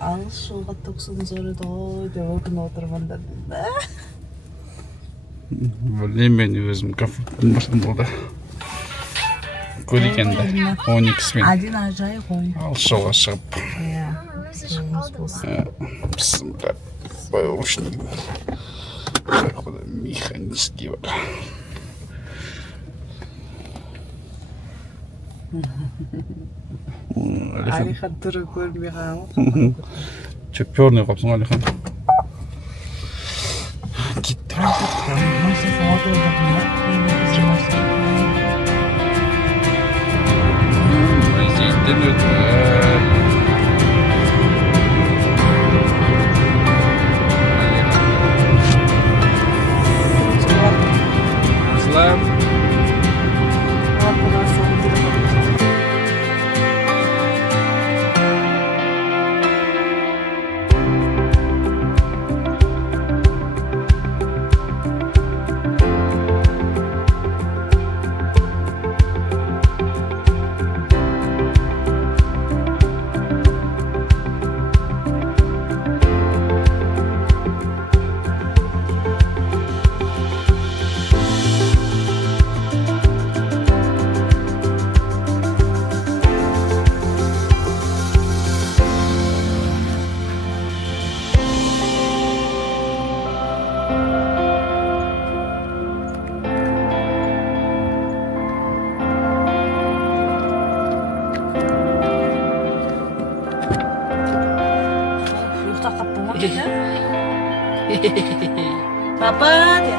алыс жолға 90 зоры деп өкініп отырмын да. Білмеймін, мен өзім комфортпен барсам болды. Көргенде 12-сімен. Один ажай ғой. Алыс жолға шығып. Иә. Бісміллә. Ручник. Механический бар. Алихан түрі көрмей қалған. Чөпперный қапсың Алихан. Кетті. Зейттен өтті. Слав. Papa dia.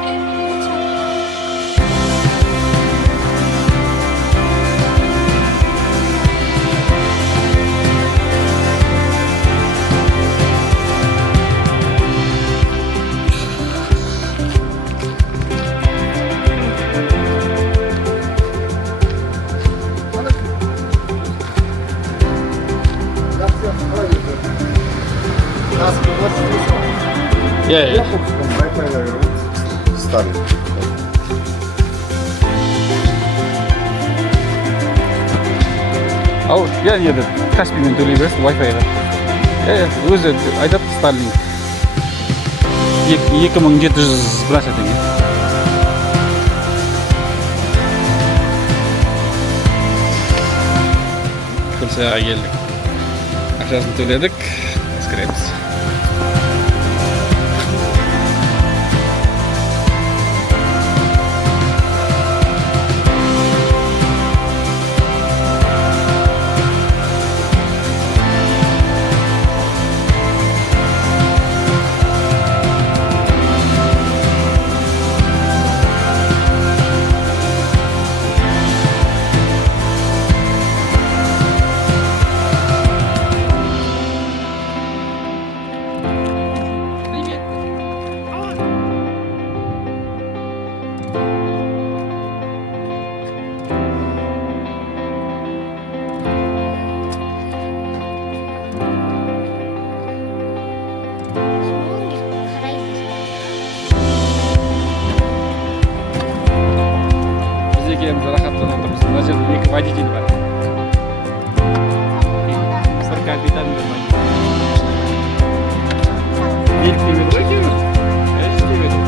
Yeah. Ставим. Ау, я еді Каспиймен төлей бересің Wi-Fi-ға. Өзі айтады Starlink. 2700 бірнеше теңге. Көлсаяға келдік. Ақшасын төледік. Кіреміз. Мына жерде 2 водитель бар. Бір капитан болмайды. Еліктемеді ғой екеуі? Еліктемеді.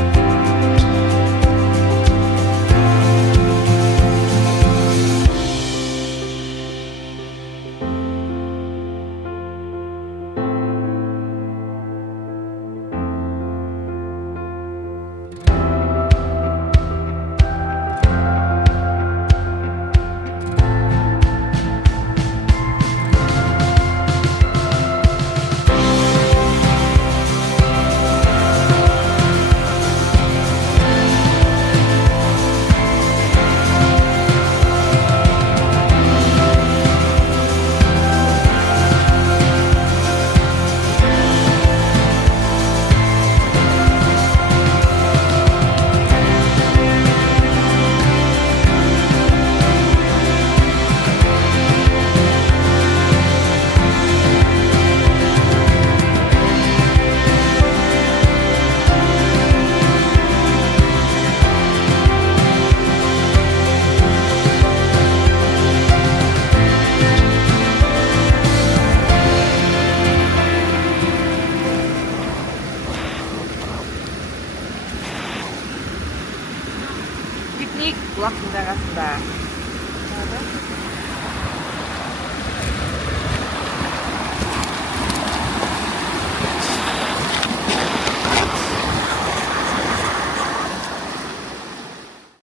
Piknik бұлақтың жағасында.